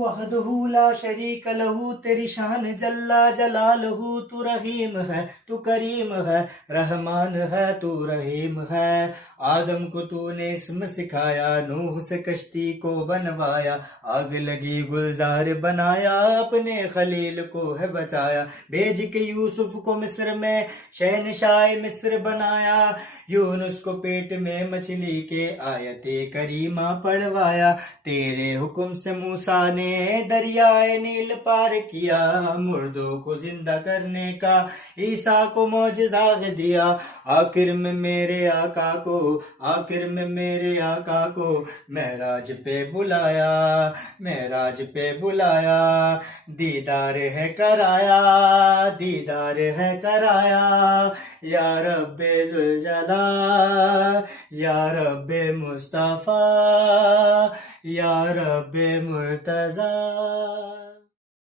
वहदहू ला शरीक लहू, तेरी शान जल्ला जलालहू। तू रहीम है, तू करीम है, रहमान है, तू रहीम है। आदम को तूने इस्म सिखाया, नूह से कश्ती को बनवाया, आग लगी गुलजार बनाया, अपने खलील को है बचाया। भेज के यूसुफ को मिस्र में शहनशाह मिस्र बनाया, यूनुस को पेट में मछली के आयते करीमा पढ़वाया। तेरे हुक्म से मूसा ने दरियाए नील पार किया, मुर्दों को जिंदा करने का ईसा को मौजज़ा दिया। आखिर में मेरे आका को, आखिर में मेरे आका को महराज पे बुलाया, महराज पे बुलाया। दीदार है कराया, दीदार है कराया, या रब्बे जुल जला, या रब्बे मुस्तफा, या रब्बे मुर्तजा।